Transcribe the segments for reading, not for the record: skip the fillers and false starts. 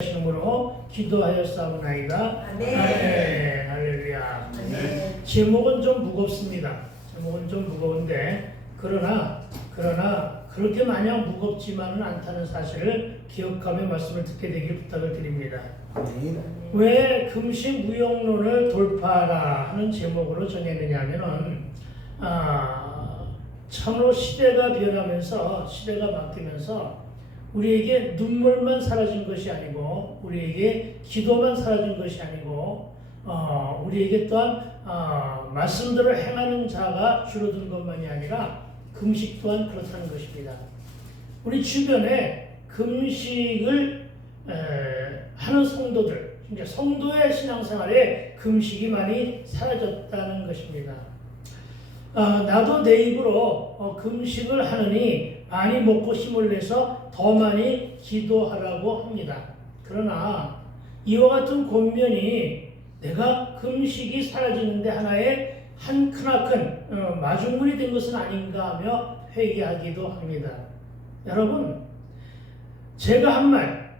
이름으로 기도하였사오나이다. 아멘. 아멘. 할렐루야. 아멘. 제목은 좀 무겁습니다. 제목은 좀 무거운데 그러나 그렇게 마냥 무겁지만은 않다는 사실을 기억하며 말씀을 듣게 되길 부탁을 드립니다. 왜 금식 무용론을 돌파하라 하는 제목으로 정했느냐 하면은 참으로 시대가 변하면서 시대가 바뀌면서 우리에게 눈물만 사라진 것이 아니고 우리에게 기도만 사라진 것이 아니고 우리에게 또한 말씀대로 행하는 자가 줄어든 것만이 아니라 금식 또한 그렇다는 것입니다. 우리 주변에 금식을 하는 성도들, 성도의 신앙생활에 금식이 많이 사라졌다는 것입니다. 나도 내 입으로 금식을 하느니 많이 먹고 힘을 내서 더 많이 기도하라고 합니다. 그러나 이와 같은 권면이 내가 금식이 사라지는데 하나의 크나큰 마중물이 된 것은 아닌가 하며 회개하기도 합니다. 여러분, 제가 한 말,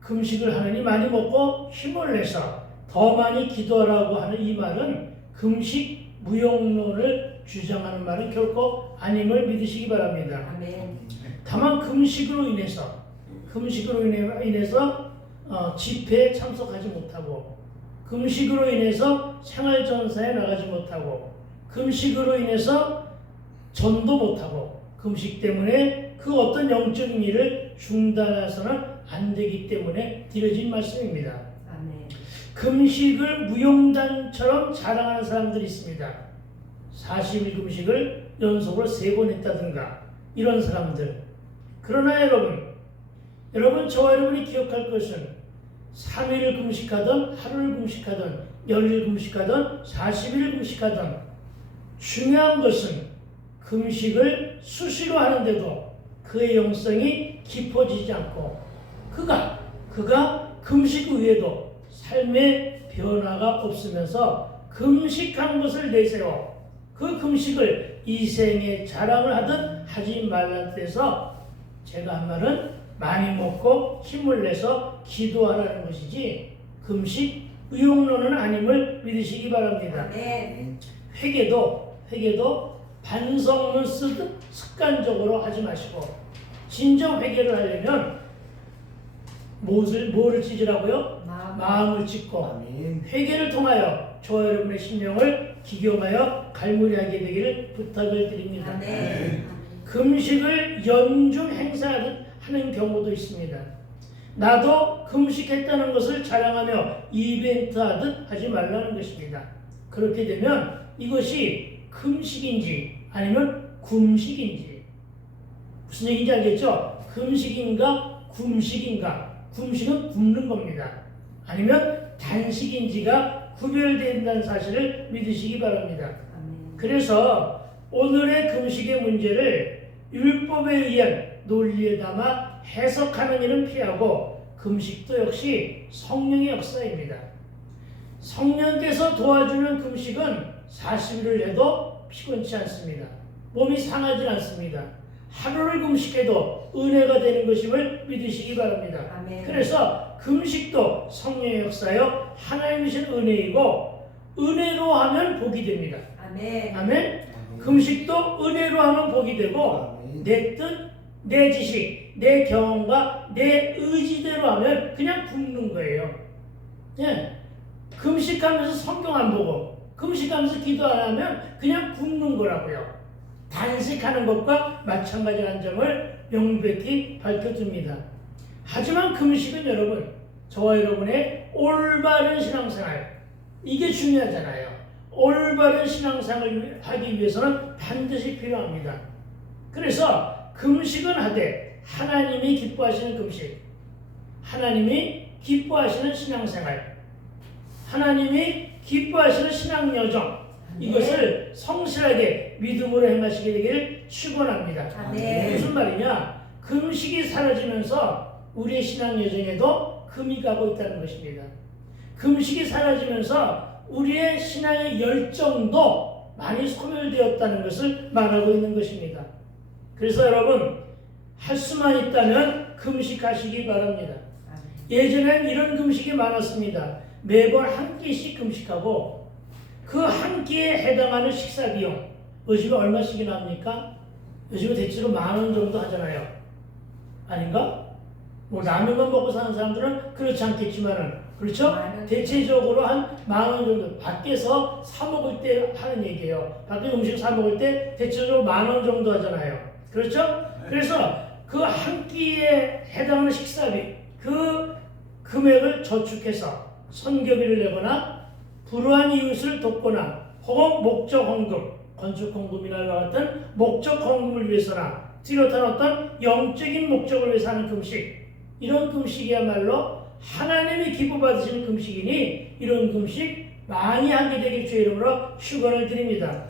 금식을 하느니 많이 먹고 힘을 내서 더 많이 기도하라고 하는 이 말은 금식 무용론을 주장하는 말은 결코 아님을 믿으시기 바랍니다. 아멘. 다만 금식으로 인해서 집회에 참석하지 못하고 금식으로 인해서 생활전사에 나가지 못하고 금식으로 인해서 전도 못하고 금식 때문에 그 어떤 영적인 일을 중단해서는 안 되기 때문에 드려진 말씀입니다. 아멘. 금식을 무용단처럼 자랑하는 사람들이 있습니다. 40일 금식을 연속으로 3번 했다든가 이런 사람들. 그러나 여러분 저와 여러분이 기억할 것은 3일을 금식하든 하루를 금식하든 열일 금식하든 40일 금식하든 중요한 것은 금식을 수시로 하는데도 그의 영성이 깊어지지 않고 그가 금식 후에도 삶의 변화가 없으면서 금식한 것을 내세워 그 금식을 이생의 자랑을 하듯 하지 말라는 뜻에서 제가 한 말은 많이 먹고 힘을 내서 기도하라는 것이지 금식 의용론은 아님을 믿으시기 바랍니다. 아멘. 회개도 반성문 쓰듯 습관적으로 하지 마시고 진정 회개를 하려면 뭐를 찢으라고요? 마음을 찢고 아멘. 회개를 통하여 저와 여러분의 심령을 기경하여 갈무리하게 되기를 부탁을 드립니다. 아멘. 금식을 연중 행사하듯 하는 경우도 있습니다. 나도 금식했다는 것을 자랑하며 이벤트하듯 하지 말라는 것입니다. 그렇게 되면 이것이 금식인지 아니면 굼식인지 무슨 얘기인지 알겠죠? 금식인가 굼식인가. 굼식은 굶는 겁니다. 아니면 단식인지가 구별된다는 사실을 믿으시기 바랍니다. 아멘. 그래서 오늘의 금식의 문제를 율법에 의한 논리에 담아 해석하는 일은 피하고 금식도 역시 성령의 역사입니다. 성령께서 도와주는 금식은 40일을 해도 피곤치 않습니다. 몸이 상하지 않습니다. 하루를 금식해도 은혜가 되는 것임을 믿으시기 바랍니다. 아멘. 그래서 금식도 성령의 역사요 하나님이신 은혜이고 은혜로 하면 복이 됩니다. 아멘. 아멘. 금식도 은혜로 하면 복이 되고 내 뜻, 내 지식, 내 경험과 내 의지대로 하면 그냥 굶는 거예요. 예. 금식하면서 성경 안 보고 금식하면서 기도 안 하면 그냥 굶는 거라고요. 단식하는 것과 마찬가지라는 점을 명백히 밝혀줍니다. 하지만 금식은 여러분, 저와 여러분의 올바른 신앙생활, 이게 중요하잖아요. 올바른 신앙생활을 하기 위해서는 반드시 필요합니다. 그래서 금식은 하되 하나님이 기뻐하시는 금식, 하나님이 기뻐하시는 신앙생활, 하나님이 기뻐하시는 신앙여정, 이것을 성실하게 믿음으로 행하시게 되기를 축원합니다. 아멘. 무슨 말이냐? 금식이 사라지면서 우리의 신앙여정에도 금이 가고 있다는 것입니다. 금식이 사라지면서 우리의 신앙의 열정도 많이 소멸되었다는 것을 말하고 있는 것입니다. 그래서 여러분 할 수만 있다면 금식하시기 바랍니다. 예전엔 이런 금식이 많았습니다. 매번 한 끼씩 금식하고 그 한 끼에 해당하는 식사 비용, 요즘에 얼마씩이나 합니까? 요즘에 대체로 10,000원 정도 하잖아요. 아닌가? 뭐 라면만 먹고 사는 사람들은 그렇지 않겠지만은, 그렇죠? 대체적으로 한 10,000원 정도 밖에서 사 먹을 때 하는 얘기예요. 밖에 음식 사 먹을 때 대체적으로 10,000원 정도 하잖아요. 그렇죠? 그래서 그 한 끼에 해당하는 식사비, 그 금액을 저축해서 선교비를 내거나 불우한 이웃을 돕거나 혹은 목적 헌금, 건축 헌금이나 같은 목적 헌금을 위해서나 뚜렷한 어떤 영적인 목적을 위해서 하는 금식, 이런 금식이야말로 하나님이 기뻐 받으시는 금식이니 이런 금식 많이 하게 되길 주의 이름으로 축원을 드립니다.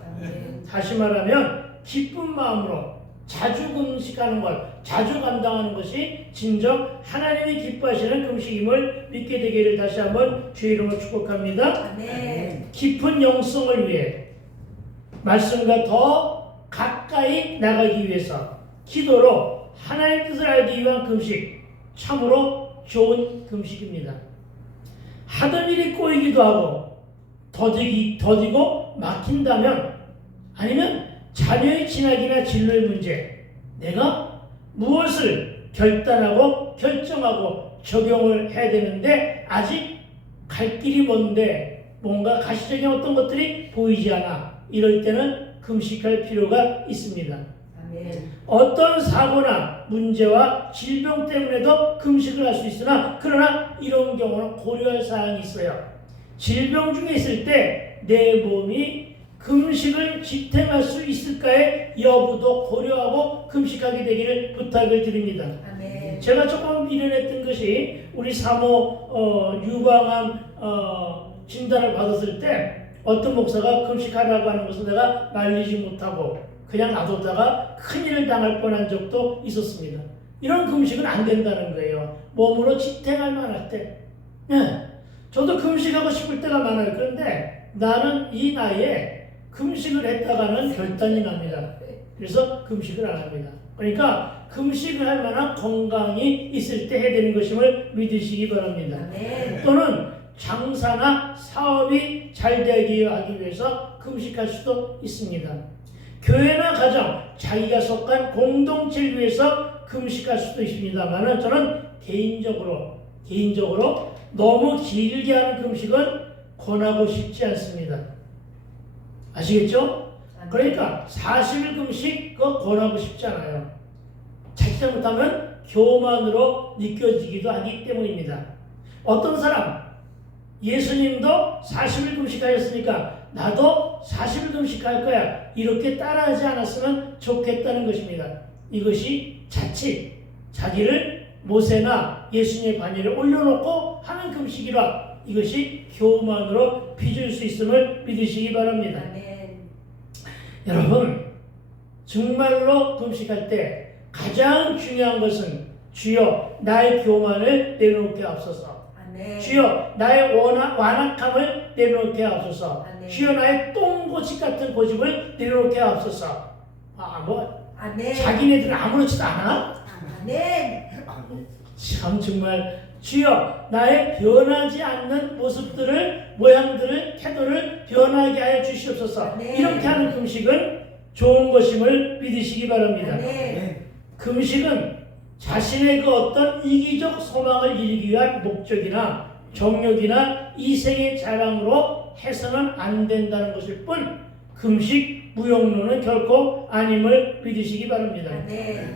다시 말하면 기쁜 마음으로 자주 금식하는 것, 자주 감당하는 것이 진정 하나님이 기뻐하시는 금식임을 믿게 되기를 다시 한번 주의 이름으로 축복합니다. 깊은 영성을 위해 말씀과 더 가까이 나가기 위해서 기도로 하나님의 뜻을 알기 위한 금식, 참으로 좋은 금식입니다. 하던 일이 꼬이기도 하고 더디고 막힌다면, 아니면 자녀의 진학이나 진로의 문제, 내가 무엇을 결단하고 결정하고 적용을 해야 되는데 아직 갈 길이 먼데 뭔가 가시적인 어떤 것들이 보이지 않아, 이럴 때는 금식할 필요가 있습니다. 어떤 사고나 문제와 질병 때문에도 금식을 할 수 있으나, 그러나 이런 경우는 고려할 사항이 있어요. 질병 중에 있을 때 내 몸이 금식을 지탱할 수 있을까의 여부도 고려하고 금식하게 되기를 부탁을 드립니다. 제가 조금 미련했던 것이, 우리 사모 유방암 진단을 받았을 때 어떤 목사가 금식하라고 하는 것을 내가 말리지 못하고 그냥 놔뒀다가 큰일을 당할 뻔한 적도 있었습니다. 이런 금식은 안 된다는 거예요. 몸으로 지탱할 만할 때. 저도 금식하고 싶을 때가 많아요. 그런데 나는 이 나이에 금식을 했다가는 결단이 납니다. 그래서 금식을 안 합니다. 그러니까 금식을 할 만한 건강이 있을 때 해야 되는 것임을 믿으시기 바랍니다. 또는 장사나 사업이 잘 되기 하기 위해서 금식할 수도 있습니다. 교회나 가정, 자기가 속한 공동체를 위해서 금식할 수도 있습니다만, 저는 개인적으로 너무 길게 하는 금식은 권하고 싶지 않습니다. 아시겠죠? 그러니까 40일 금식 그거 권하고 싶지 않아요. 잘못하면 교만으로 느껴지기도 하기 때문입니다. 어떤 사람, 예수님도 40일 금식하셨으니까 나도 40일 금식할 거야, 이렇게 따라하지 않았으면 좋겠다는 것입니다. 이것이 자칫 자기를 모세나 예수님의 반열에 올려놓고 하는 금식이라 이것이 교만으로 빚을 수 있음을 믿으시기 바랍니다. 여러분, 정말로 금식할 때 가장 중요한 것은 주여 나의 교만을 내려놓게 하옵소서. 주여 나의 완악함을 내려놓게 하옵소서. 주여 나의 똥고집 같은 고집을 내려놓게 하옵소서. 자기네들은 아무렇지도 않아? 참 정말 주여 나의 변하지 않는 모습들을, 모양들을, 태도를 변하게 하여 주시옵소서. 이렇게 하는 금식은 좋은 것임을 믿으시기 바랍니다. 금식은 자신의 그 어떤 이기적 소망을 이루기 위한 목적이나 정욕이나 이생의 자랑으로 해서는 안 된다는 것일 뿐, 금식 무용론은 결코 아님을 믿으시기 바랍니다.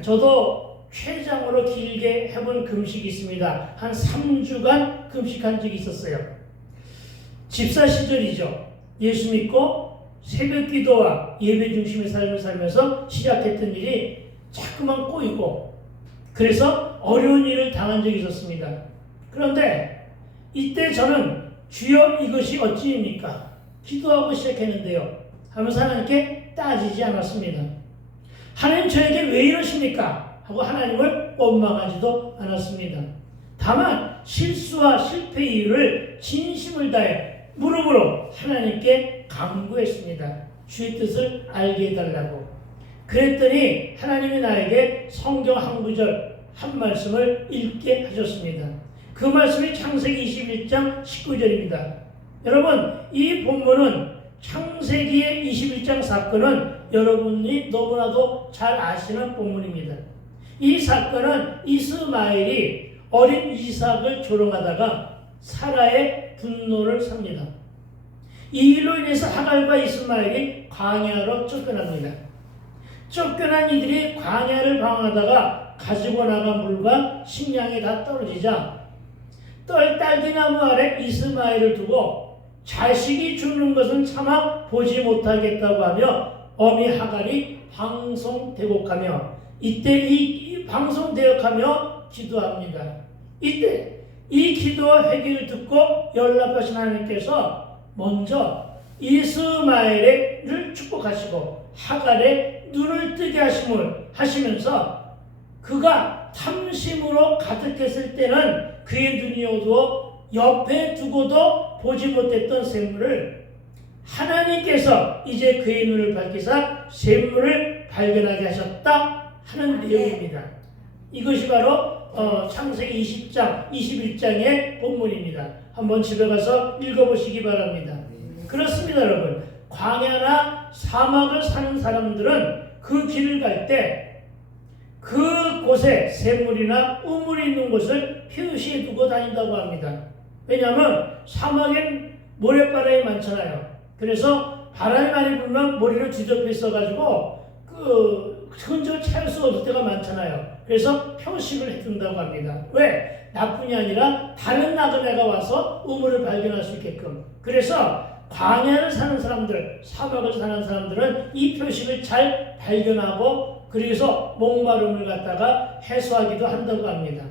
저도 최장으로 길게 해본 금식이 있습니다. 한 3주간 금식한 적이 있었어요. 집사 시절이죠. 예수 믿고 새벽 기도와 예배 중심의 삶을 살면서 시작했던 일이 자꾸만 꼬이고, 그래서 어려운 일을 당한 적이 있었습니다. 그런데 이때 저는 주여 이것이 어찌입니까? 기도하고 시작했는데요. 하면서 하나님께 따지지 않았습니다. 하나님 저에게 왜 이러십니까? 하고 하나님을 원망하지도 않았습니다. 다만 실수와 실패 이유를 진심을 다해 무릎으로 하나님께 간구했습니다. 주의 뜻을 알게 해달라고. 그랬더니 하나님이 나에게 성경 한 구절 한 말씀을 읽게 하셨습니다. 그 말씀이 창세기 21장 19절입니다. 여러분, 이 본문은 창세기의 21장 사건은 여러분이 너무나도 잘 아시는 본문입니다. 이 사건은 이스마엘이 어린 이삭을 조롱하다가 사라의 분노를 삽니다. 이 일로 인해서 하갈과 이스마엘이 광야로 쫓겨납니다. 쫓겨난 이들이 광야를 방황하다가 가지고 나간 물과 식량이 다 떨어지자 딸기나무 아래 이스마엘을 두고 자식이 죽는 것은 차마 보지 못하겠다고 하며 어미 하갈이 방송대곡하며 이때 이 방송대곡하며 기도합니다. 이때 이 기도와 회개를 듣고 연락하신 하나님께서 먼저 이스마엘을 축복하시고 하갈의 눈을 뜨게 하시면서 그가 탐심으로 가득했을 때는 그의 눈이 어두워 옆에 두고도 보지 못했던 샘물을 하나님께서 이제 그의 눈을 밝히사 샘물을 발견하게 하셨다 하는 내용입니다. 이것이 바로 창세기 20장, 21장의 본문입니다. 한번 집에 가서 읽어보시기 바랍니다. 그렇습니다, 여러분. 광야나 사막을 사는 사람들은 그 길을 갈 때 그곳에 샘물이나 우물이 있는 곳을 표시해 두고 다닌다고 합니다. 왜냐하면 사막엔 모래바람이 많잖아요. 그래서 바람이 많이 불면 모래를 뒤덮여 있어가지고 그 흔적을 찾을 수 없을 때가 많잖아요. 그래서 표식을 해둔다고 합니다. 왜? 나뿐이 아니라 다른 나그네가 와서 우물을 발견할 수 있게끔. 그래서 광야를 사는 사람들, 사막을 사는 사람들은 이 표식을 잘 발견하고 그래서 목마름을 갖다가 해소하기도 한다고 합니다.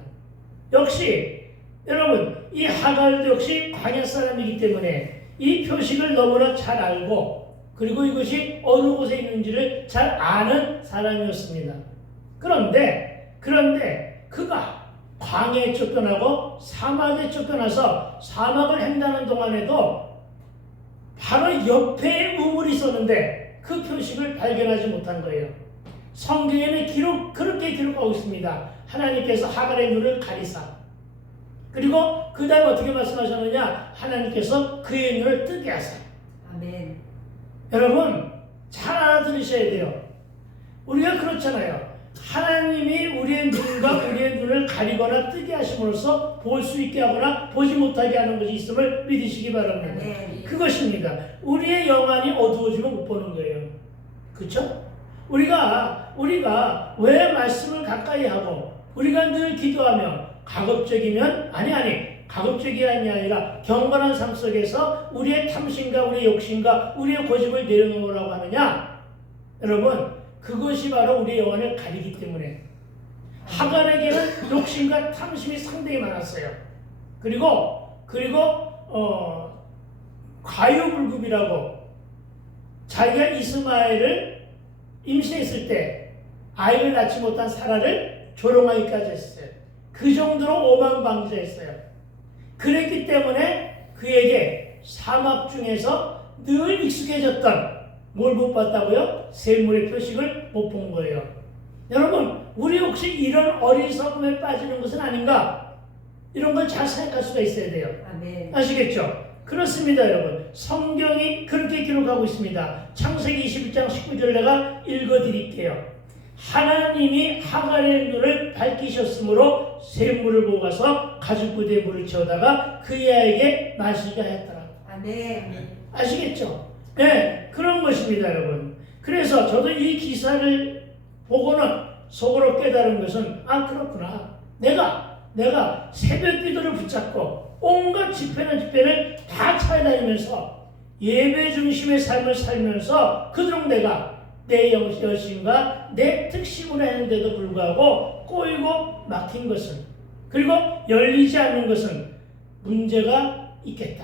역시 여러분, 이 하갈도 역시 광야 사람이기 때문에 이 표식을 너무나 잘 알고 그리고 이것이 어느 곳에 있는지를 잘 아는 사람이었습니다. 그런데 그가 광야에 쫓겨나고 사막에 쫓겨나서 사막을 횡단하는 동안에도 바로 옆에 우물이 있었는데 그 표식을 발견하지 못한 거예요. 성경에는 그렇게 기록하고 있습니다. 하나님께서 하갈의 눈을 가리사. 그리고 그 다음에 어떻게 말씀하셨느냐? 하나님께서 그의 눈을 뜨게 하사. 아멘. 여러분, 잘 알아들으셔야 돼요. 우리가 그렇잖아요. 하나님이 우리의 눈과 우리의 눈을 가리거나 뜨게 하심으로써 볼 수 있게 하거나 보지 못하게 하는 것이 있음을 믿으시기 바랍니다. 네. 그것입니다. 우리의 영안이 어두워지면 못 보는 거예요. 그렇죠? 우리가 왜 말씀을 가까이 하고 우리가 늘 기도하며 가급적이면 가급적이 아니라 경건한 삶 속에서 우리의 탐심과 우리의 욕심과 우리의 고집을 내려놓으라고 하느냐? 여러분, 그것이 바로 우리의 영혼을 가리기 때문에 하갈에게는 욕심과 탐심이 상당히 많았어요. 그리고 과유불급이라고 자기가 이스마엘을 임신했을 때 아이를 낳지 못한 사라를 조롱하기까지 했어요. 그 정도로 오만방자했어요. 그랬기 때문에 그에게 사막 중에서 늘 익숙해졌던 뭘 못 봤다고요? 샘물의 표식을 못 본 거예요. 여러분, 우리 혹시 이런 어리석음에 빠지는 것은 아닌가? 이런 걸 잘 생각할 수가 있어야 돼요. 아멘. 아시겠죠? 그렇습니다, 여러분. 성경이 그렇게 기록하고 있습니다. 창세기 21장 19절 내가 읽어드릴게요. 하나님이 하갈의 눈을 밝히셨으므로 샘물을 보고 가서 가죽부대에 물을 채우다가 그 아이에게 마시게 하였더라. 아멘. 아시겠죠? 네, 그런 것입니다, 여러분. 그래서 저도 이 기사를 보고는 속으로 깨달은 것은 그렇구나. 내가 새벽 기도를 붙잡고 온갖 집회를 다 찾아다니면서 예배 중심의 삶을 살면서 그토록 내가 내 여신과 내 특심으로 했는데도 불구하고 꼬이고 막힌 것은 그리고 열리지 않는 것은 문제가 있겠다.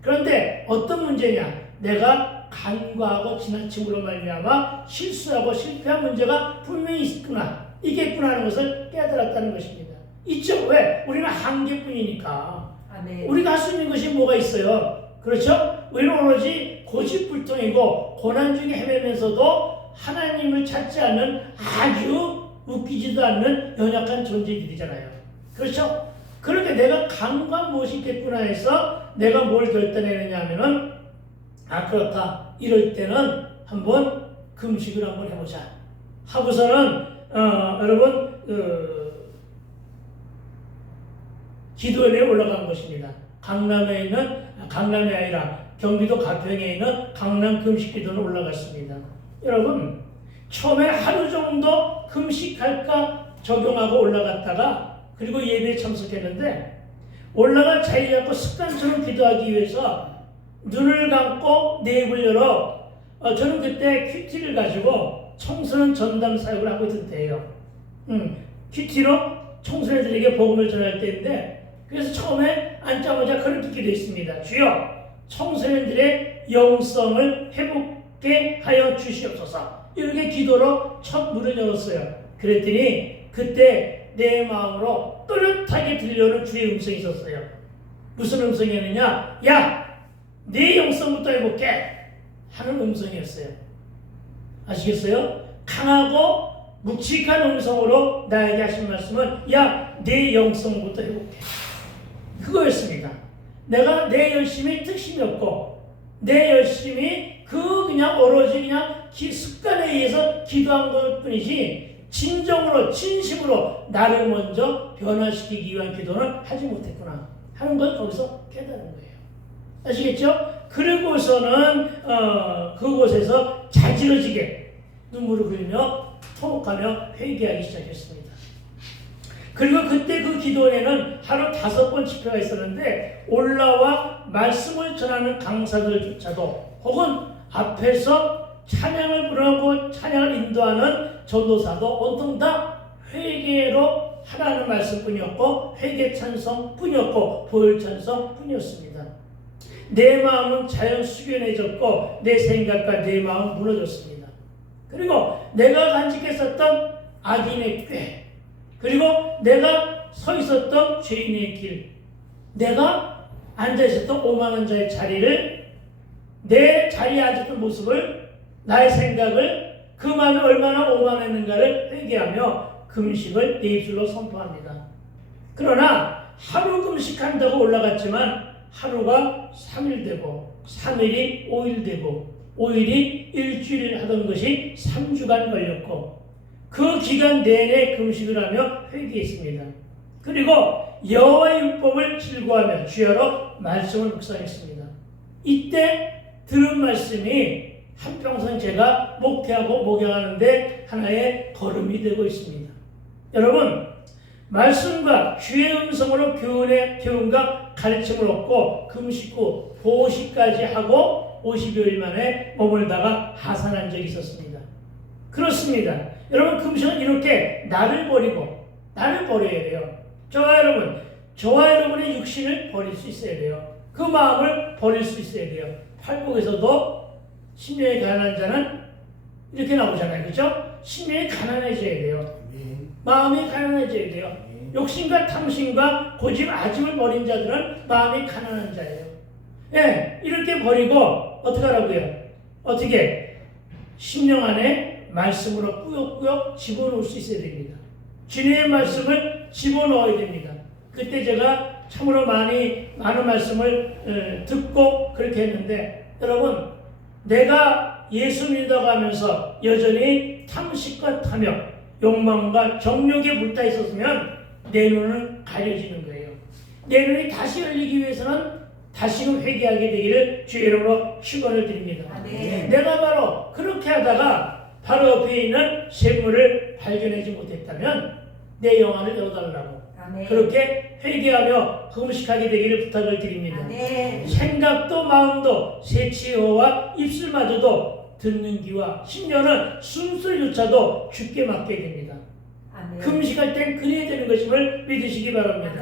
그런데 어떤 문제냐? 내가 간과하고 지나침으로 말미암아 실수하고 실패한 문제가 분명히 있겠구나 하는 것을 깨달았다는 것입니다. 있죠? 왜? 우리는 한계뿐이니까. 아멘. 우리가 할 수 있는 것이 뭐가 있어요? 그렇죠? 우리는 오로지 고집불통이고 고난 중에 헤매면서도 하나님을 찾지 않는 아주 웃기지도 않는 연약한 존재들이잖아요. 그렇죠? 그렇게 내가 강과 무엇이 있겠구나 해서 내가 뭘 결단해내냐 하면은 그렇다. 이럴 때는 한번 금식을 한번 해보자. 하고서는 여러분 기도원에 올라간 것입니다. 강남이 아니라 경기도 가평에 있는 강남 금식기도는 올라갔습니다. 여러분 처음에 하루 정도 금식할까 적용하고 올라갔다가 그리고 예배에 참석했는데 올라가 자리 잡고 습관처럼 기도하기 위해서 눈을 감고 내 입을 열어 저는 그때 큐티를 가지고 청소년 전담 사역을 하고 있을 때예요. 큐티로 청소년들에게 복음을 전할 때인데 그래서 처음에 앉자마자 그렇게 기도했습니다. 주여 청소년들의 영성을 회복게 하여 주시옵소서. 이렇게 기도로 첫 문을 열었어요. 그랬더니 그때 내 마음으로 또렷하게 들려오는 주의 음성이 있었어요. 무슨 음성이었느냐? 야! 네 영성부터 회복해! 하는 음성이었어요. 아시겠어요? 강하고 묵직한 음성으로 나에게 하신 말씀은 야! 네 영성부터 회복해. 그거였습니다. 내가 내 열심이 특심이 없고 내 열심이 그냥 오로지 그냥 습관에 의해서 기도한 것 뿐이지 진정으로 진심으로 나를 먼저 변화시키기 위한 기도는 하지 못했구나 하는 걸 거기서 깨달은 거예요. 아시겠죠? 그리고서는 그곳에서 자지러지게 눈물을 흘리며 토목하며 회개하기 시작했습니다. 그리고 그때 그 기도원에는 하루 5번 집회가 있었는데 올라와 말씀을 전하는 강사들조차도 혹은 앞에서 찬양을 부르고 찬양을 인도하는 전도사도 온통 다 회개로 하라는 말씀뿐이었고 회개 찬성뿐이었고 보혈 찬성뿐이었습니다. 내 마음은 자연 숙연해졌고 내 생각과 내 마음은 무너졌습니다. 그리고 내가 간직했었던 악인의 꾀 그리고 내가 서 있었던 죄인의 길 내가 앉아 있었던 오만한 자의 자리를 내 자리에 앉았던 모습을 나의 생각을 그 마음이 얼마나 오만했는가를 회개하며 금식을 내 입술로 선포합니다. 그러나 하루 금식한다고 올라갔지만 하루가 3일 되고 3일이 5일 되고 5일이 일주일 하던 것이 3주간 걸렸고 그 기간 내내 금식을 하며 회개했습니다. 그리고 여호와의 율법을 즐거워하며 주야로 말씀을 묵상했습니다. 이때 들은 말씀이 한평생 제가 목회하고 목양하는데 하나의 걸음이 되고 있습니다. 여러분 말씀과 주의 음성으로 교훈과 가르침을 얻고 금식 후 보시까지 하고 50여일 만에 머물다가 하산한 적이 있었습니다. 그렇습니다. 여러분 금식은 이렇게 나를 버려야 돼요. 저와 여러분의 육신을 버릴 수 있어야 돼요. 그 마음을 버릴 수 있어야 돼요. 팔복에서도 심령이 가난한 자는 이렇게 나오잖아요. 그렇죠? 심령이 가난해져야 돼요. 마음이 가난해져야 돼요. 욕심과 탐심과 고집, 아집을 버린 자들은 마음이 가난한 자예요. 예, 이렇게 버리고 어떻게 하라고요? 어떻게? 심령 안에 말씀으로 꾸역꾸역 집어넣을 수 있어야 됩니다. 주님의 말씀을 집어넣어야 됩니다. 그때 제가 참으로 많은 말씀을 듣고 그렇게 했는데 여러분 내가 예수 믿어가고 하면서 여전히 탐식과 탐욕, 욕망과 정욕에 물타 있었으면 내 눈은 가려지는 거예요. 내 눈이 다시 열리기 위해서는 다시금 회개하게 되기를 주의 이름으로 축원을 드립니다. 내가 바로 그렇게 하다가 바로 옆에 있는 샘물을 발견하지 못했다면 내 영안을 열어달라고 그렇게 회개하며 금식하게 되기를 부탁을 드립니다. 생각도 마음도 세치어와 입술마저도 듣는 귀와 심령은 숨소리조차도 죽게 맡게 됩니다. 금식할 땐 그래야 되는 것임을 믿으시기 바랍니다.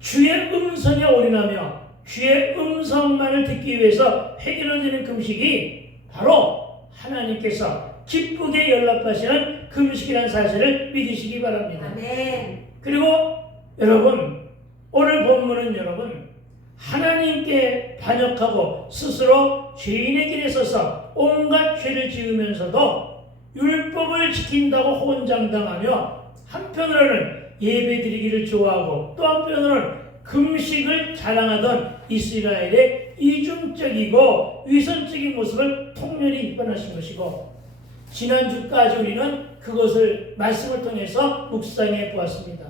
주의 음성에 올인하며 주의 음성만을 듣기 위해서 회개를 금식이 바로 하나님께서 기쁘게 연락하시는 금식이라는 사실을 믿으시기 바랍니다. 그리고 여러분 오늘 본문은 여러분 하나님께 반역하고 스스로 죄인의 길에 서서 온갖 죄를 지으면서도 율법을 지킨다고 혼장당하며 한편으로는 예배드리기를 좋아하고 또 한편으로는 금식을 자랑하던 이스라엘의 이중적이고 위선적인 모습을 통렬히 입변하신 것이고, 지난주까지 우리는 그것을 말씀을 통해서 묵상해 보았습니다.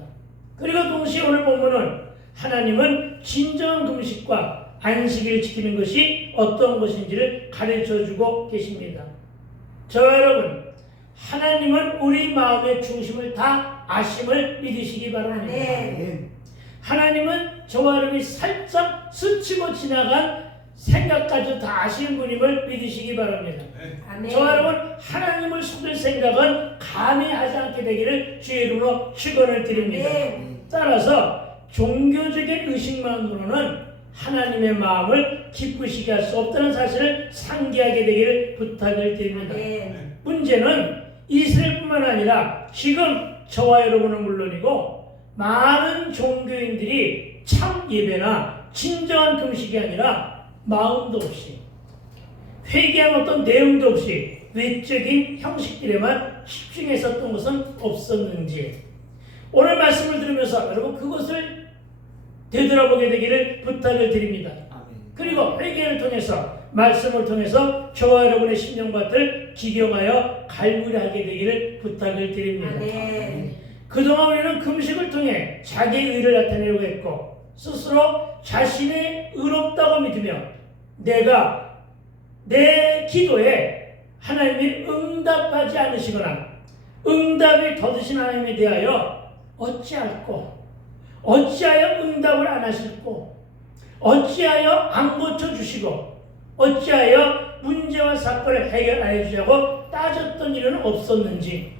그리고 동시에 오늘 본문은 하나님은 진정한 금식과 안식일을 지키는 것이 어떤 것인지를 가르쳐주고 계십니다. 저와 여러분, 하나님은 우리 마음의 중심을 다 아심을 믿으시기 바랍니다. 아멘. 하나님은 저와 여러분이 살짝 스치고 지나간 생각까지 다 아시는 분임을 믿으시기 바랍니다. 아멘. 저와 여러분, 하나님을 속일 생각은 감히 하지 않게 되기를 주의 이름으로 축원을 드립니다. 아멘. 따라서 종교적인 의식만으로는 하나님의 마음을 기쁘시게 할 수 없다는 사실을 상기하게 되기를 부탁을 드립니다. 아멘. 문제는 이스라엘뿐만 아니라 지금 저와 여러분은 물론이고 많은 종교인들이 참 예배나 진정한 금식이 아니라 마음도 없이, 회개한 어떤 내용도 없이 외적인 형식들에만 집중했었던 것은 없었는지, 오늘 말씀을 들으면서 여러분 그것을 되돌아보게 되기를 부탁을 드립니다. 그리고 회개를 통해서, 말씀을 통해서 저와 여러분의 심령밭을 기경하여 갈무리하게 되기를 부탁을 드립니다. 아멘. 그동안 우리는 금식을 통해 자기의 의를 나타내려고 했고, 스스로 자신의 의롭다고 믿으며 내가 내 기도에 하나님이 응답하지 않으시거나 응답이 더디신 하나님에 대하여 어찌할꼬, 어찌하여 응답을 안 하실꼬, 어찌하여 안 고쳐주시고, 어찌하여 문제와 사건을 해결 안 해주자고 따졌던 일은 없었는지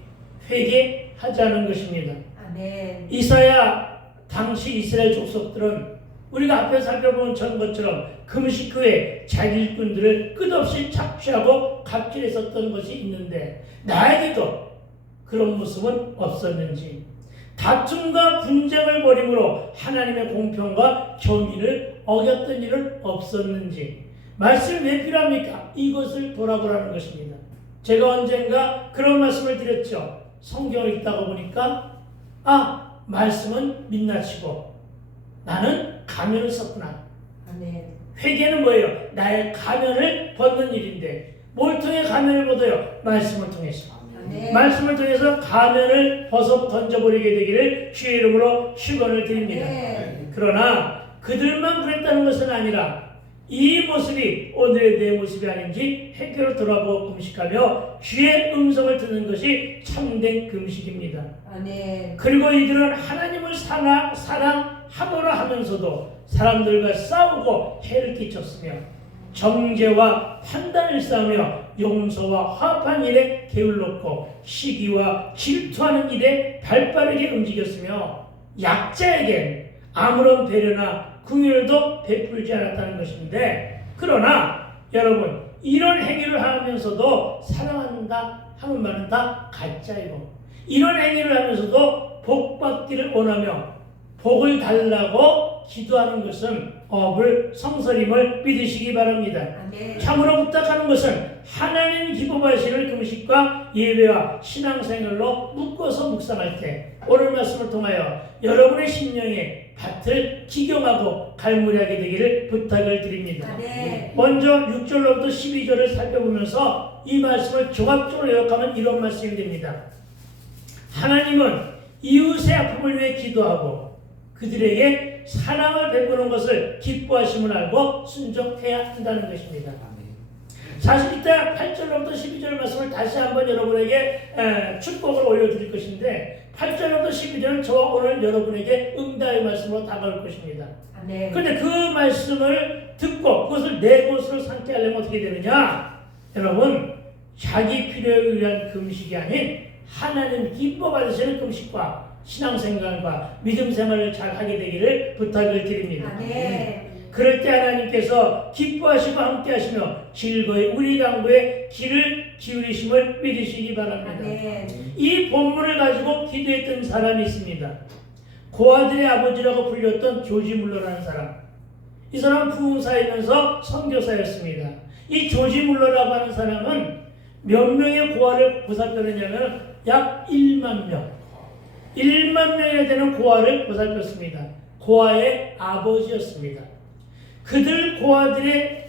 회개하자는 것입니다. 아멘. 이사야 당시 이스라엘 족속들은 우리가 앞에 살펴본 것처럼 금식 후에 자기 일꾼들을 끝없이 착취하고 갑질했었던 것이 있는데, 나에게도 그런 모습은 없었는지, 다툼과 분쟁을 벌임으로 하나님의 공평과 정의를 어겼던 일은 없었는지, 말씀이 왜 필요합니까? 이것을 돌아보라는 것입니다. 제가 언젠가 그런 말씀을 드렸죠. 성경을 읽다가 보니까 말씀은 민낯이고 나는 가면을 썼구나. 아멘. 회개는 뭐예요? 나의 가면을 벗는 일인데 뭘 통해 가면을 벗어요? 말씀을 통해서. 아멘. 말씀을 통해서 가면을 벗어 던져버리게 되기를 주의 이름으로 축원을 드립니다. 아멘. 그러나 그들만 그랬다는 것은 아니라 이 모습이 오늘의 내 모습이 아닌지 회개로 돌아보고 금식하며 주의 음성을 듣는 것이 참된 금식입니다. 아멘. 그리고 이들은 하나님을 사랑하노라 하면서도 사람들과 싸우고 해를 끼쳤으며 정죄와 판단을 쌓으며 용서와 화합한 일에 게을렀고 시기와 질투하는 일에 발빠르게 움직였으며 약자에겐 아무런 배려나 긍휼도 베풀지 않았다는 것인데, 그러나 여러분 이런 행위를 하면서도 사랑한다 하는 말은 다 가짜이고, 이런 행위를 하면서도 복 받기를 원하며 복을 달라고 기도하는 것은 성설임을 믿으시기 바랍니다. 아멘. 참으로 부탁하는 것은 하나님 기뻐하시는 금식과 예배와 신앙생활로 묶어서 묵상할 때 오늘 말씀을 통하여 여러분의 심령에 밭을 기경하고 갈무리하게 되기를 부탁을 드립니다. 아멘. 먼저 6절로부터 12절을 살펴보면서 이 말씀을 종합적으로 요약하면 이런 말씀이 됩니다. 하나님은 이웃의 아픔을 위해 기도하고 그들에게 사랑을 베푸는 것을 기뻐하심을 알고 순종해야 한다는 것입니다. 사실 이따 8절로부터 12절 말씀을 다시 한번 여러분에게 축복을 올려드릴 것인데 8절로부터 12절은 저와 오늘 여러분에게 응답의 말씀으로 다가올 것입니다. 아멘. 그런데 그 말씀을 듣고 그것을 내 것으로 삼게 하려면 어떻게 되느냐? 여러분, 자기 필요에 위한 금식이 아닌 하나님 기뻐 받으시는 금식과 신앙생활과 믿음생활을 잘 하게 되기를 부탁을 드립니다. 아멘. 그럴 때 하나님께서 기뻐하시고 함께하시며 즐거이 우리 강구에 귀를 기울이심을 믿으시기 바랍니다. 아멘. 이 본문을 가지고 기도했던 사람이 있습니다. 고아들의 아버지라고 불렸던 조지 물러라는 사람. 이 사람은 부흥사이면서 선교사였습니다. 이 조지 물러라고 하는 사람은 몇 명의 고아를 보살펴냈냐면 약 1만 명. 1만 명이나 되는 고아를 보살폈습니다. 고아의 아버지였습니다. 그들 고아들의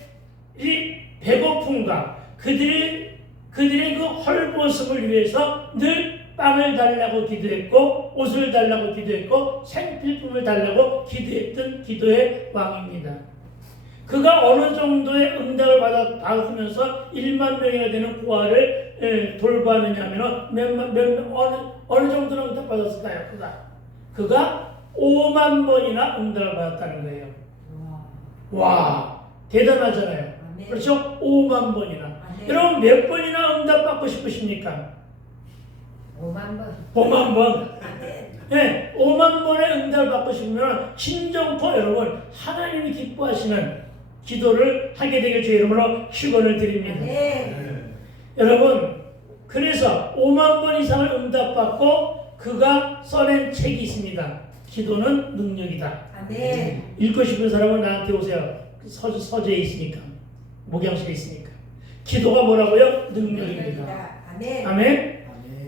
이 배고픔과 그들의 그 헐벗음을 위해서 늘 빵을 달라고 기도했고 옷을 달라고 기도했고 생필품을 달라고 기도했던 기도의 왕입니다. 그가 어느 정도의 응답을 받으면서 1만 명이나 되는 고아를 돌보느냐 하면 어느 정도는 응답 받았을까요? 그가 5만 번이나 응답을 받았다는 거예요. 와, 대단하잖아요. 아멘. 그렇죠? 5만 번이나. 아멘. 여러분 몇 번이나 응답 받고 싶으십니까? 5만 번. 5만 번. 아멘. 네, 5만 번의 응답을 받고 싶으면 친정포 여러분 하나님이 기뻐하시는 기도를 하게 되길 주의 이름으로 축원을 드립니다. 아멘. 여러분 그래서 5만 번 이상을 응답받고 그가 써낸 책이 있습니다. 기도는 능력이다. 아멘. 읽고 싶은 사람은 나한테 오세요. 서재에 있으니까 목양실에 있으니까. 기도가 뭐라고요? 능력입니다. 아멘. 아멘.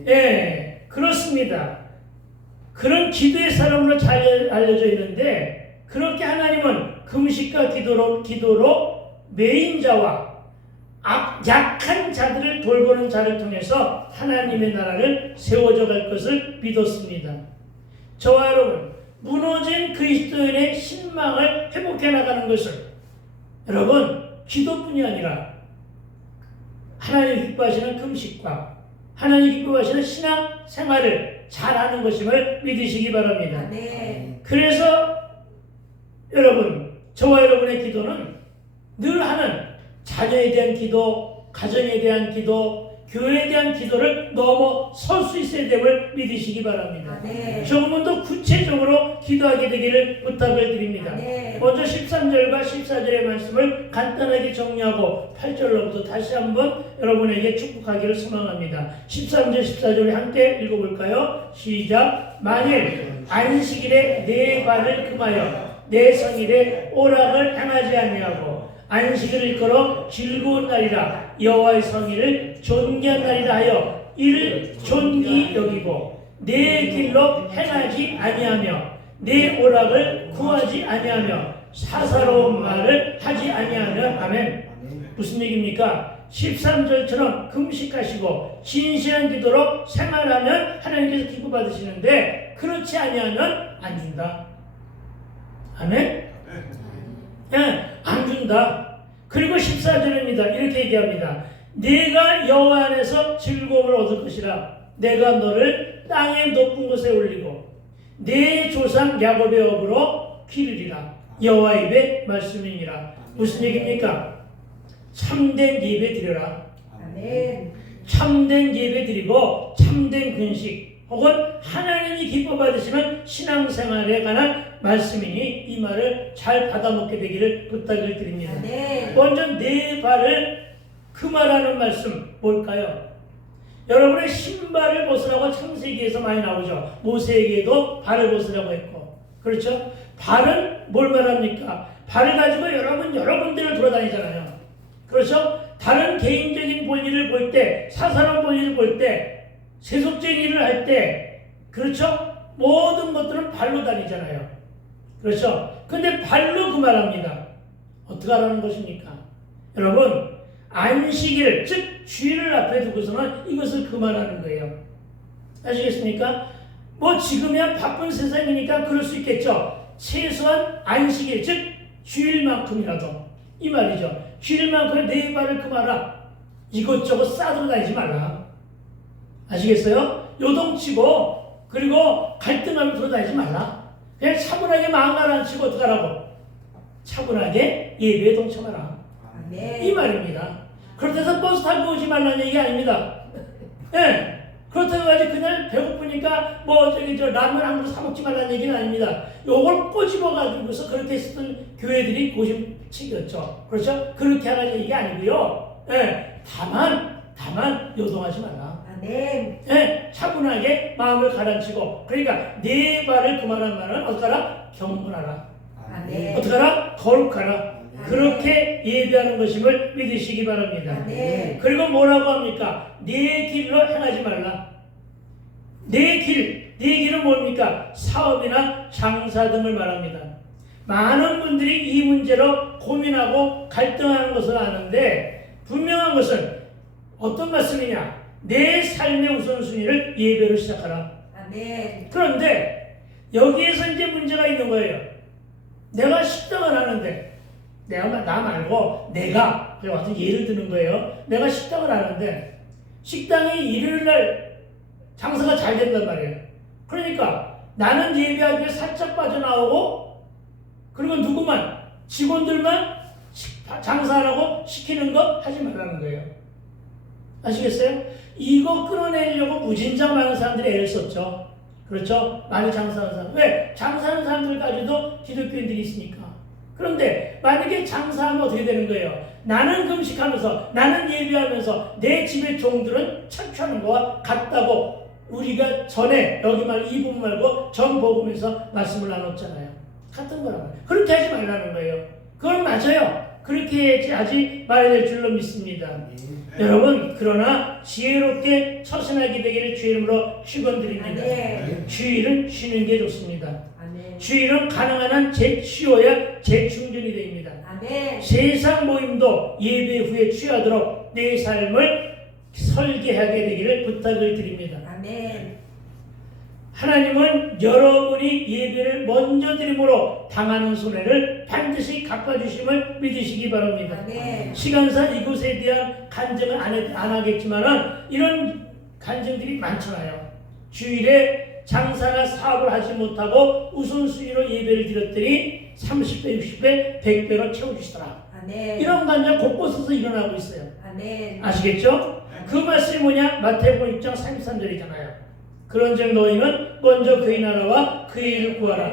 예, 그렇습니다. 그런 기도의 사람으로 잘 알려져 있는데 그렇게 하나님은 금식과 기도로 매인 자와 약한 자들을 돌보는 자를 통해서 하나님의 나라를 세워져 갈 것을 믿었습니다. 저와 여러분 무너진 그리스도인의 신망을 회복해 나가는 것을 여러분 기도뿐이 아니라 하나님 기뻐하시는 금식과 하나님 기뻐하시는 신앙 생활을 잘하는 것임을 믿으시기 바랍니다. 아멘. 그래서 여러분 저와 여러분의 기도는 늘 하는 자녀에 대한 기도, 가정에 대한 기도, 교회에 대한 기도를 넘어설 수 있어야 됨을 믿으시기 바랍니다. 아멘. 조금은 더 구체적으로 기도하게 되기를 부탁을 드립니다. 아멘. 먼저 13절과 14절의 말씀을 간단하게 정리하고 8절로부터 다시 한번 여러분에게 축복하기를 소망합니다. 13절 14절에 함께 읽어볼까요? 시작. 만일 안식일에 내 발을 금하여 내 성일에 오락을 행하지 아니하고 안식일을 일컬어 즐거운 날이라 여호와의 성일을 존귀한 날이라 하여 이를 존귀 여기고 내 길로 행하지 아니하며 내 오락을 구하지 아니하며 사사로운 말을 하지 아니하면 아멘. 무슨 얘기입니까? 13절처럼 금식하시고 진실한 기도로 생활하면 하나님께서 기뻐 받으시는데 그렇지 아니하면 안 준다. 아멘. 안 준다. 그리고 14절입니다. 이렇게 얘기합니다. 내가 여호와 안에서 즐거움을 얻을 것이라. 내가 너를 땅의 높은 곳에 올리고 내 조상 야곱의 업으로 기르리라. 여호와 입의 말씀이니라. 무슨 얘기입니까? 참된 예배 드려라. 아멘. 참된 예배 드리고 참된 근식 혹은 하나님이 기뻐 받으시는 신앙생활에 관한 말씀이니 이 말을 잘 받아먹게 되기를 부탁을 드립니다. 아멘. 먼저 내 발을 금하라는 말씀 뭘까요? 여러분의 신발을 벗으라고 창세기에서 많이 나오죠. 모세에게도 발을 벗으라고 했고, 그렇죠? 발은 뭘 말합니까? 발을 가지고 여러분 여러 군데를 돌아다니잖아요. 그렇죠? 다른 개인적인 볼일을 볼 때, 사사로운 볼일을 볼 때, 세속적인 일을 할 때, 그렇죠? 모든 것들은 발로 다니잖아요. 그렇죠? 근데 발로 금하랍니다. 어떻게 하라는 것입니까? 여러분, 안식일, 즉 주일을 앞에 두고서는 이것을 금하라는 거예요. 아시겠습니까? 뭐 지금이야 바쁜 세상이니까 그럴 수 있겠죠. 최소한 안식일, 즉 주일만큼이라도 이 말이죠. 주일만큼 내 발을 금하라. 이것저것 싸들어 다니지 말라. 아시겠어요? 요동치고 그리고 갈등하며 돌아다니지 말라. 그냥 차분하게 마음 가라앉히고 어떡하라고? 차분하게 예배에 동참하라. 아멘. 이 말입니다. 그렇다고 해서 버스 타고 오지 말라는 얘기 아닙니다. 예. 그렇다고 해서 그날 배고프니까 뭐 라면 한 그릇 사 먹지 말라는 얘기는 아닙니다. 요걸 꼬집어 가지고서 그렇게 했던 교회들이 고심책이었죠. 그렇죠? 그렇게 하라는 얘기 아니고요. 예. 다만 요동하지 말라. 아멘. 예. 차분하게 마음을 가라앉히고 그러니까 내 발을 그만한 말은 어떡하라? 경건하라. 아멘. 어떡하라? 거룩하라. 그렇게 예배하는 것임을 믿으시기 바랍니다. 아멘. 그리고 뭐라고 합니까? 내 길로 행하지 말라. 내 길, 네 길은 뭡니까? 사업이나 장사 등을 말합니다. 많은 분들이 이 문제로 고민하고 갈등하는 것을 아는데 분명한 것은 어떤 말씀이냐? 내 삶의 우선순위를 예배로 시작하라. 아멘. 그런데 여기에서 이제 문제가 있는 거예요. 내가 식당을 하는데 나 말고 내가 같은 예를 드는 거예요. 내가 식당을 하는데 식당이 일요일날 장사가 잘 된단 말이에요. 그러니까 나는 예배하기 위해 살짝 빠져나오고 그리고 누구만 직원들만 장사하라고 시키는 거 하지 말라는 거예요. 아시겠어요? 이거 끊어내려고 무진장 많은 사람들이 애를 썼죠. 그렇죠? 많이 장사하는 사람. 왜? 장사하는 사람들까지도 기독교인들이 있으니까. 그런데 만약에 장사하면 어떻게 되는 거예요? 나는 금식하면서 나는 예배하면서 내 집의 종들은 착취하는 거와 같다고 우리가 전에 여기 이 부분 말고 전 복음에서 말씀을 나눴잖아요. 같은 거라고요. 그렇게 하지 말라는 거예요. 그건 맞아요. 그렇게 하지 말아야 될 줄로 믿습니다. 여러분 그러나 지혜롭게 처신하게 되기를 주의 이름으로 축원드립니다. 주일은 쉬는 게 좋습니다. 아멘. 주일은 가능한 한 쉬어야 재충전이 됩니다. 아멘. 세상 모임도 예배 후에 취하도록 내 삶을 설계하게 되기를 부탁을 드립니다. 아멘. 하나님은 여러분이 예배를 먼저 드림으로 당하는 손해를 반드시 갚아주심을 믿으시기 바랍니다. 아멘. 시간상 이곳에 대한 간증은 안 하겠지만 이런 간증들이 많잖아요. 주일에 장사나 사업을 하지 못하고 우선순위로 예배를 드렸더니 30배, 60배, 100배로 채워주시더라. 아멘. 이런 간증 곳곳에서 일어나고 있어요. 아멘. 아시겠죠? 그 말씀이 뭐냐? 마태복음 6장 33절이잖아요. 그런즉 너희는 먼저 그의 나라와 그의 일을 구하라.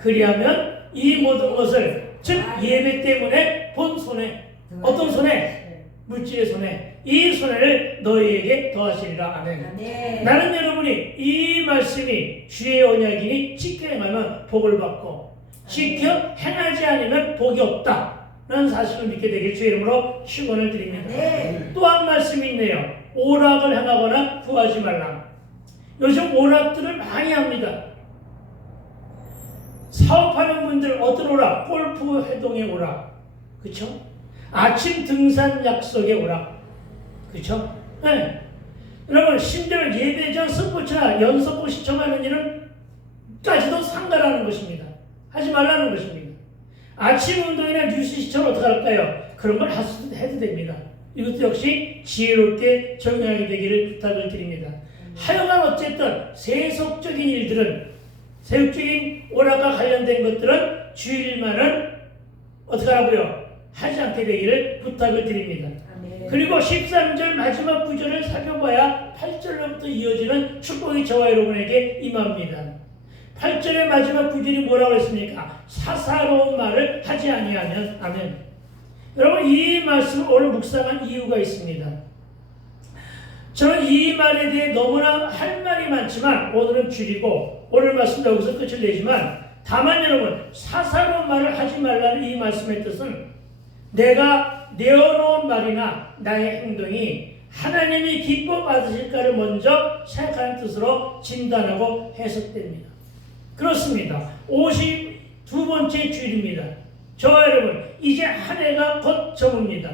그리하면 이 모든 것을 즉 예배 때문에 본 손해, 어떤 손해? 물질의 손해, 이 손해를 너희에게 더하시리라. 아멘. 아멘. 나는 여러분이 이 말씀이 주의 언약이니 지켜 행하면 복을 받고 지켜 행하지 않으면 복이 없다는 사실을 믿게 되길 주의 이름으로 축원을 드립니다. 또 한 말씀이 있네요. 오락을 행하거나 구하지 말라. 요즘 오락들을 많이 합니다. 사업하는 분들 어떤 오락? 골프 회동의 오락, 그렇죠? 아침 등산 약속의 오락, 그렇죠? 네. 여러분 심지어 예배전 스포츠나 연속고 시청하는 일은까지도 상가라는 것입니다. 하지 말라는 것입니다. 아침 운동이나 뉴스 시청을 어떻게 할까요? 그런 걸 해도 됩니다. 이것도 역시 지혜롭게 적용하게 되기를 부탁을 드립니다. 하여간 어쨌든 세속적인 일들은 세속적인 오락과 관련된 것들은 주일만은 어떻게 하라고요? 하지 않게 되기를 부탁을 드립니다. 아멘. 그리고 13절 마지막 구절을 살펴봐야 8절로부터 이어지는 축복이 저와 여러분에게 임합니다. 8절의 마지막 구절이 뭐라고 했습니까? 사사로운 말을 하지 아니하면. 아멘. 여러분 이 말씀을 오늘 묵상한 이유가 있습니다. 저는 이 말에 대해 너무나 할 말이 많지만 오늘은 줄이고 오늘 말씀 여기서 끝을 내지만 다만 여러분 사사로운 말을 하지 말라는 이 말씀의 뜻은 내가 내어놓은 말이나 나의 행동이 하나님이 기뻐 받으실까를 먼저 생각하는 뜻으로 진단하고 해석됩니다. 그렇습니다. 52번째 주일입니다. 저와 여러분 이제 한 해가 곧 저뭅니다.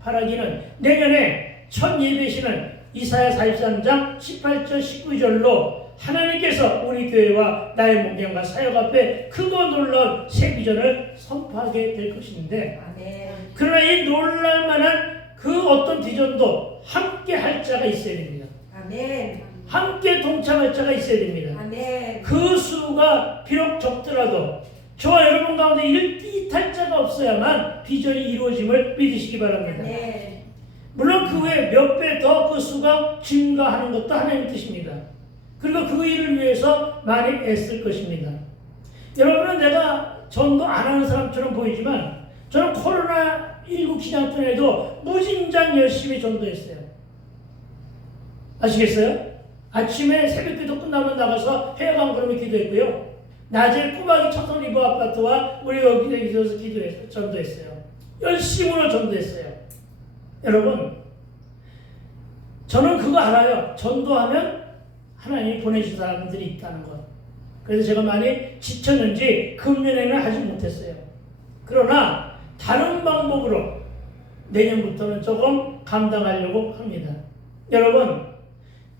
바라기는 내년에 첫 예배시는 이사야 43장 18절 19절로 하나님께서 우리 교회와 나의 문경과 사역 앞에 크고 놀라운 새 비전을 선포하게 될 것인데 아멘. 그러나 이 놀랄만한 그 어떤 비전도 함께 할 자가 있어야 됩니다. 아멘. 함께 동참할 자가 있어야 됩니다. 아멘. 그 수가 비록 적더라도 저와 여러분 가운데 이탈자가 없어야만 비전이 이루어짐을 믿으시기 바랍니다. 아멘. 물론 그 외에 몇 배 더 그 수가 증가하는 것도 하나님의 뜻입니다. 그리고 그 일을 위해서 많이 애쓸 것입니다. 여러분은 내가 전도 안 하는 사람처럼 보이지만 저는 코로나19 기간 동안에도 무진장 열심히 전도했어요. 아시겠어요? 아침에 새벽기도 끝나면 나가서 해외강 그러면 기도했고요. 낮에 꼬마기 청소 리버 아파트와 우리 여기서 전도했어요. 열심으로 전도했어요. 여러분, 저는 그거 알아요. 전도하면 하나님이 보내신 사람들이 있다는 것. 그래서 제가 많이 지쳤는지 금년에는 하지 못했어요. 그러나 다른 방법으로 내년부터는 조금 감당하려고 합니다. 여러분,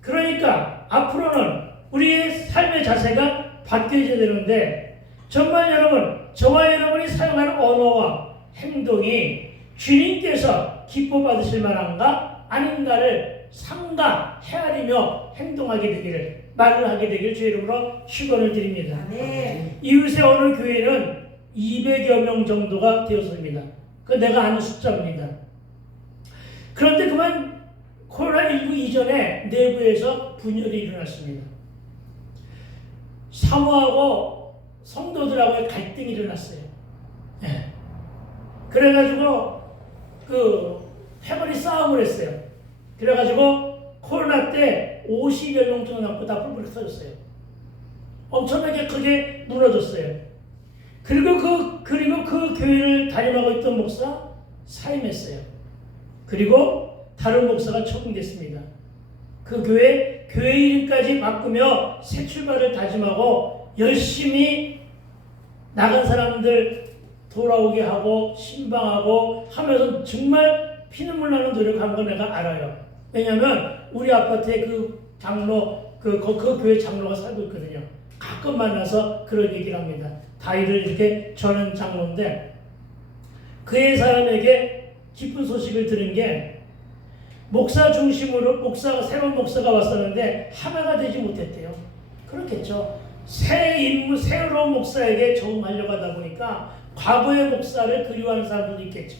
그러니까 앞으로는 우리의 삶의 자세가 바뀌어야 되는데 정말 여러분, 저와 여러분이 사용하는 언어와 행동이 주님께서 기뻐 받으실 만한가 아닌가를 삼가 헤아리며 행동하게 되기를, 말을 하게 되기를 주의 이름으로 축원을 드립니다. 아멘. 이웃의 어느 교회는 200여 명 정도가 되었습니다. 그 내가 아는 숫자입니다. 그런데 그만 코로나19 이전에 내부에서 분열이 일어났습니다. 사모하고 성도들하고의 갈등이 일어났어요. 네. 그래가지고 패거리 싸움을 했어요. 그래가지고 코로나 때 50여 명 정도 남고 다 뿔뿔이 터졌어요. 엄청나게 크게 무너졌어요. 그리고 그 교회를 담임하고 있던 목사 사임했어요. 그리고 다른 목사가 초빙됐습니다. 그 교회 이름까지 바꾸며 새 출발을 다짐하고 열심히 나간 사람들 돌아오게 하고 신방하고 하면서 정말 피눈물 나는 노력한 거 내가 알아요. 왜냐하면 우리 아파트에 그 장로, 그 교회 장로가 살고 있거든요. 가끔 만나서 그런 얘기를 합니다. 다리를 이렇게 저는 장로인데 그의 사람에게 기쁜 소식을 들은 게 목사 중심으로 새로운 목사가 왔었는데 하나가 되지 못했대요. 그렇겠죠. 새로운 목사에게 적응하려고 하다 보니까 과거의 목사를 그리워하는 사람들도 있겠죠.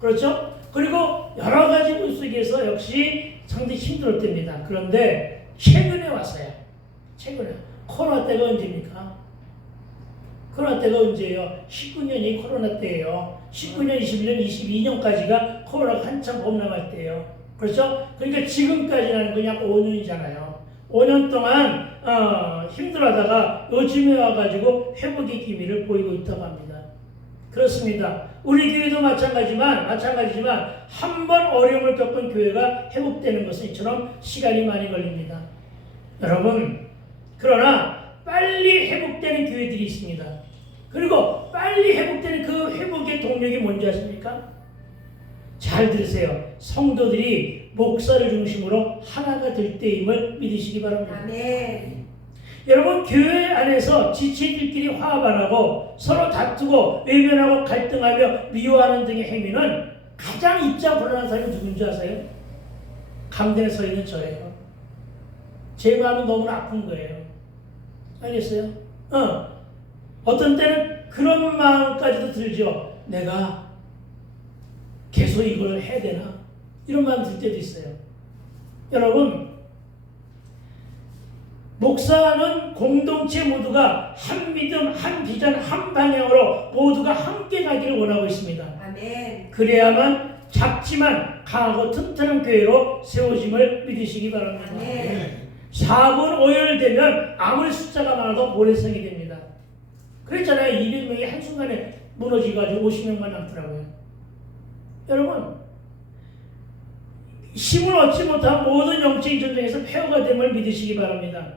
그렇죠? 그리고 여러 가지 모습에서 역시 상당히 힘들었답니다. 그런데 최근에 왔어요. 최근에. 코로나 때가 언제입니까? 코로나 때가 언제예요? 19년이 코로나 때예요. 19년, 21년, 22년까지가 코로나가 한참 범람할 때예요. 그렇죠? 그러니까 지금까지라는 건 약 5년이잖아요. 5년 동안 힘들어하다가 요즘에 와가지고 회복의 기미를 보이고 있다고 합니다. 그렇습니다. 우리 교회도 마찬가지지만 한 번 어려움을 겪은 교회가 회복되는 것은 이처럼 시간이 많이 걸립니다. 여러분, 그러나 빨리 회복되는 교회들이 있습니다. 그리고 빨리 회복되는 그 회복의 동력이 뭔지 아십니까? 잘 들으세요. 성도들이 목사를 중심으로 하나가 될 때임을 믿으시기 바랍니다. 아멘. 여러분, 교회 안에서 지체들끼리 화합 안 하고 서로 다투고 외면하고 갈등하며 미워하는 등의 행위는 가장 입장 불안한 사람이 누군지 아세요? 강단에 서 있는 저예요. 제 마음이 너무나 아픈 거예요. 알겠어요? 어떤 때는 그런 마음까지도 들죠. 내가 계속 이걸 해야 되나? 이런 마음 들 때도 있어요. 여러분, 목사는 공동체 모두가 한 믿음, 한 비전, 한 방향으로 모두가 함께 가기를 원하고 있습니다. 아멘. 그래야만 작지만 강하고 튼튼한 교회로 세워짐을 믿으시기 바랍니다. 아멘. 4분 5일 되면 아무리 숫자가 많아도 모래성이 됩니다. 그랬잖아요. 200명이 한순간에 무너지가지고 50명만 남더라고요. 여러분, 힘을 얻지 못한 모든 영적인 전쟁에서 폐허가 됨을 믿으시기 바랍니다.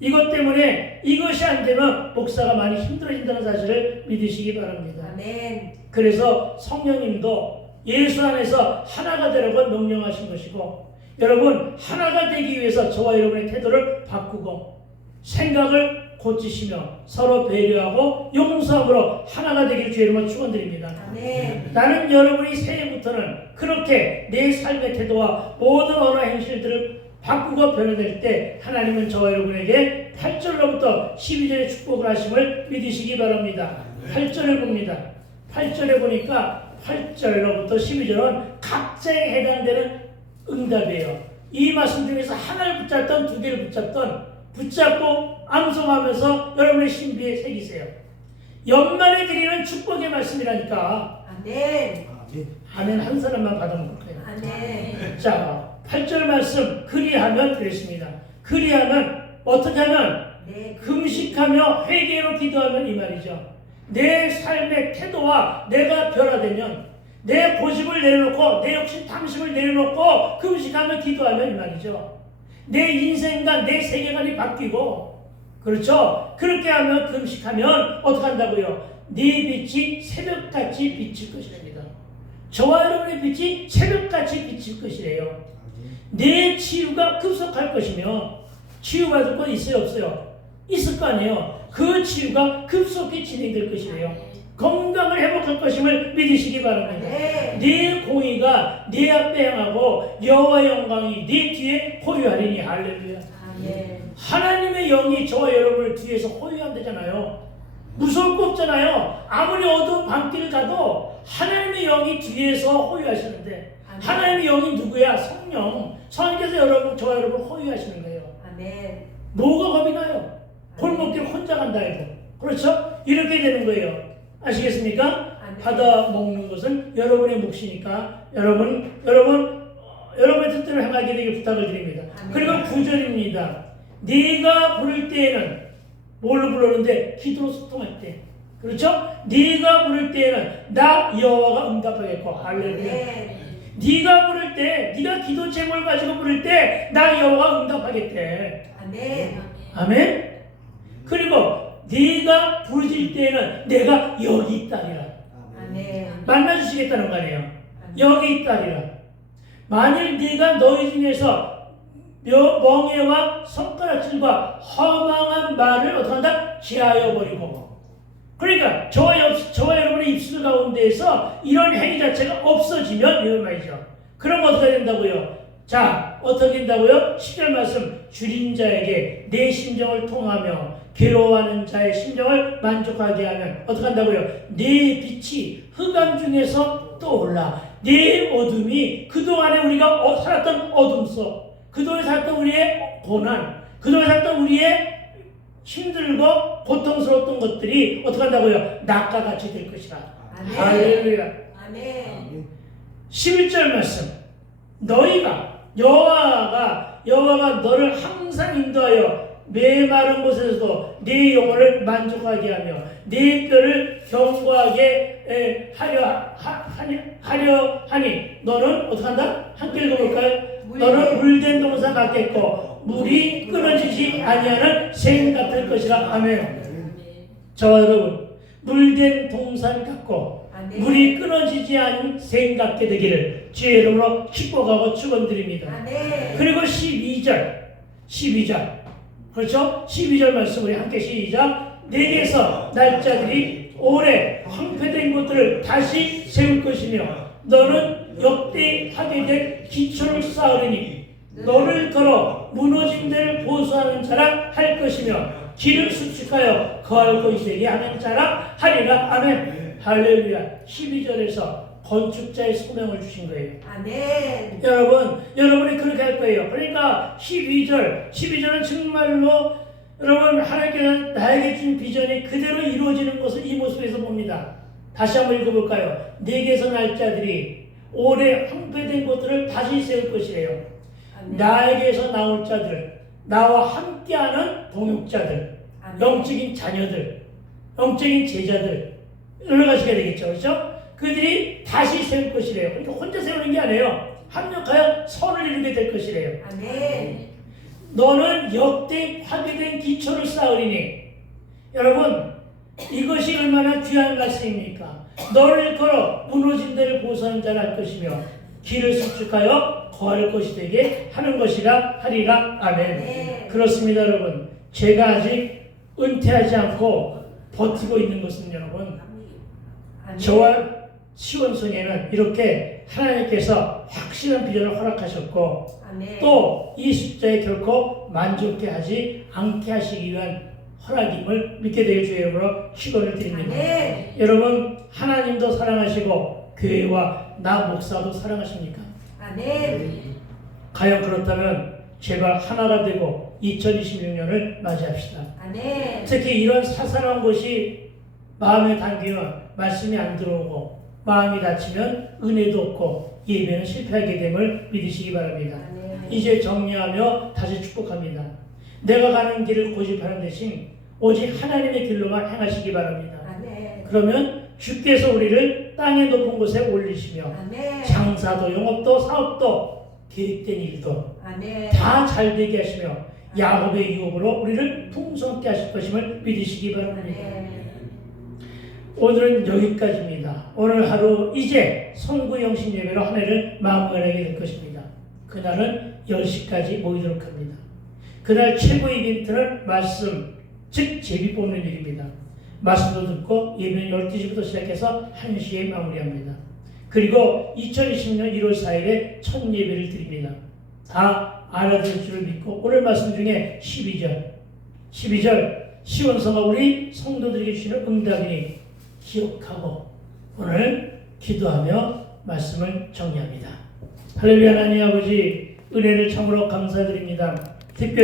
이것 때문에 이것이 안 되면 목사가 많이 힘들어진다는 사실을 믿으시기 바랍니다. 아멘. 그래서 성령님도 예수 안에서 하나가 되라고 명령하신 것이고, 여러분 하나가 되기 위해서 저와 여러분의 태도를 바꾸고 생각을 고치시며 서로 배려하고 용서함으로 하나가 되기를 주의 이름으로 축원드립니다. 아멘. 나는 여러분이 새해부터는 그렇게 내 삶의 태도와 모든 언어 행실들을 바꾸고 변화될 때 하나님은 저와 여러분에게 8절로부터 12절의 축복을 하심을 믿으시기 바랍니다. 8절을 봅니다. 8절에 보니까 8절로부터 12절은 각자에 해당되는 응답이에요. 이 말씀 중에서 하나를 붙잡던 두 개를 붙잡고 암송하면서 여러분의 신비에 새기세요. 연말에 드리는 축복의 말씀이라니까. 아멘. 아멘 한 사람만 받아먹을 거예요. 아멘. 자, 8절 말씀 그리하면 그랬습니다. 그리하면 어떻게 하면 네. 금식하며 회개로 기도하면 이 말이죠. 내 삶의 태도와 내가 변화되면 내 고집을 내려놓고 내 욕심 탐심을 내려놓고 금식하며 기도하면 이 말이죠. 내 인생과 내 세계관이 바뀌고, 그렇죠? 그렇게 하면, 금식하면 어떻게 한다고요? 네 빛이 새벽같이 비칠 것이랍니다. 저와 여러분의 빛이 새벽같이 비칠 것이래요. 내 치유가 급속할 것이며, 치유받을 건 있어요, 없어요? 있을 거 아니에요. 그 치유가 급속히 진행될 것이래요. 건강을 회복할 것임을 믿으시기 바랍니다. 네 공의가 네 앞에 행하고 여호와의 영광이 네 뒤에 호유하리니. 할렐루야. 하나님의 영이 저와 여러분을 뒤에서 호유한다잖아요. 무서울 거 없잖아요. 아무리 어두운 밤길을 가도 하나님의 영이 뒤에서 호유하시는데, 하나님의 영이 누구야? 성령. 성령께서 저와 여러분 호유하시는 거예요. 뭐가 겁이 나요? 골목길 혼자 간다 해도. 그렇죠? 이렇게 되는 거예요. 아시겠습니까? 받아 먹는 것은 여러분의 몫이니까 여러분의 뜻대로 행하게 되길 부탁을 드립니다. 그리고 9절입니다. 네가 부를 때에는 뭘로 부르는데? 기도로 소통할 때. 그렇죠? 네가 부를 때에는 나 여호와가 응답하겠고. 할렐루야. 네가 부를 때, 네가 기도 제목을 가지고 부를 때 나 여호와가 응답하겠대. 아멘. 그리고 네가 부르실 때에는 내가 여기 있다리라. 만나주시겠다는 거 아니에요. 여기 있다리라. 만일 네가 너희 중에서 멍에와 손가락질과 허망한 말을 어떻게 한다? 제하여 버리고. 그러니까 저와 여러분의 입술 가운데에서 이런 행위 자체가 없어지면 이런 말이죠. 그럼 어떻게 된다고요? 자, 어떻게 된다고요? 10절 말씀. 줄인 자에게 내 심정을 통하며 괴로워하는 자의 심정을 만족하게 하면 어떻게 한다고요? 네 빛이 흑암 중에서 떠올라. 네 어둠이 그동안에 우리가 살았던 어둠 속, 그동안에 살았던 우리의 고난, 그동안에 살았던 우리의 힘들고 고통스러웠던 것들이 어떻게 한다고요? 낙과 같이 될 것이다. 할렐루야. 11절 말씀. 너희가 여호와가 너를 항상 인도하여 메마른 곳에서도 네 영혼을 만족하게 하며 네 뼈를 견고하게 하려 하니 너는 어떻게 한다? 함께 읽어볼까요? 너는 물된 동산 같겠고 물이 끊어지지 아니하는 샘 같을 것이라. 아멘. 저와 여러분, 물된 동산 같고 물이 끊어지지 않은 샘 같게 되기를 주의 이름으로 축복하고 축원드립니다. 그리고 12절 그렇죠? 12절 말씀 우리 함께 시작. 내게서 날짜들이 오래 황폐된 것들을 다시 세울 것이며 너는 역대하게 된 기초를 쌓으리니 너를 걸어 무너진 데를 보수하는 자랑 할 것이며 길을 수축하여 거할 곳이 되게 하는 자랑 하리라. 아멘. 할렐루야. 12절에서 건축자의 소명을 주신 거예요. 아멘. 여러분이 그렇게 할 거예요. 그러니까 12절은 정말로 여러분 하나님께서 나에게 준 비전이 그대로 이루어지는 것을 이 모습에서 봅니다. 다시 한번 읽어볼까요? 내게서 날짜들이 오래 황폐된 것들을 다시 세울 것이래요. 아멘. 나에게서 나올 자들, 나와 함께하는 동역자들, 아멘. 영적인 자녀들, 영적인 제자들 여러 가지가 되겠죠. 그렇죠? 그들이 다시 세울 것이래요. 그러니까 혼자 세우는 게 아니에요. 합력하여 선을 이루게 될 것이래요. 아멘. 너는 역대 파괴된 기초를 쌓으리니. 여러분, 이것이 얼마나 귀한 말씀입니까? 너를 걸어 무너진 데를 보수하는 자를 할 것이며 길을 수축하여 거할 것이 되게 하는 것이라 하리라. 아멘. 네. 그렇습니다. 여러분, 제가 아직 은퇴하지 않고 버티고 있는 것은 여러분, 아멘. 저와 시원성에는 이렇게 하나님께서 확실한 비전을 허락하셨고 아멘. 또 이 숫자에 결코 만족해 하지 않게 하시기 위한 허락임을 믿게 되길 주의 이름으로 축원을 드립니다. 아멘. 여러분, 하나님도 사랑하시고 교회와 나 목사도 사랑하십니까? 아멘. 과연 그렇다면 제발 하나가 되고 2026년을 맞이합시다. 아멘. 특히 이런 사사로운 것이 마음에 담기면 말씀이 안 들어오고 마음이 다치면 은혜도 없고 예배는 실패하게 됨을 믿으시기 바랍니다. 아멘. 이제 정리하며 다시 축복합니다. 내가 가는 길을 고집하는 대신 오직 하나님의 길로만 행하시기 바랍니다. 아멘. 그러면 주께서 우리를 땅의 높은 곳에 올리시며 아멘. 장사도 영업도 사업도 계획된 일도 아멘. 다 잘 되게 하시며 야곱의 유업으로 우리를 풍성케 하실 것임을 믿으시기 바랍니다. 아멘. 오늘은 여기까지입니다. 오늘 하루 이제 성구 영신 예배로 한 해를 마무리하게 될 것입니다. 그날은 10시까지 모이도록 합니다. 그날 최고의 이벤트는 말씀, 즉 제비 뽑는 일입니다. 말씀도 듣고 예배는 12시부터 시작해서 1시에 마무리합니다. 그리고 2020년 1월 4일에 첫 예배를 드립니다. 다 알아들을 줄을 믿고 오늘 말씀 중에 12절 시온성가 우리 성도들에게 주시는 응답이니 기억하고 오늘 기도하며 말씀을 정리합니다. 할렐루야. 하나님 아버지 은혜를 참으로 감사드립니다. 특별히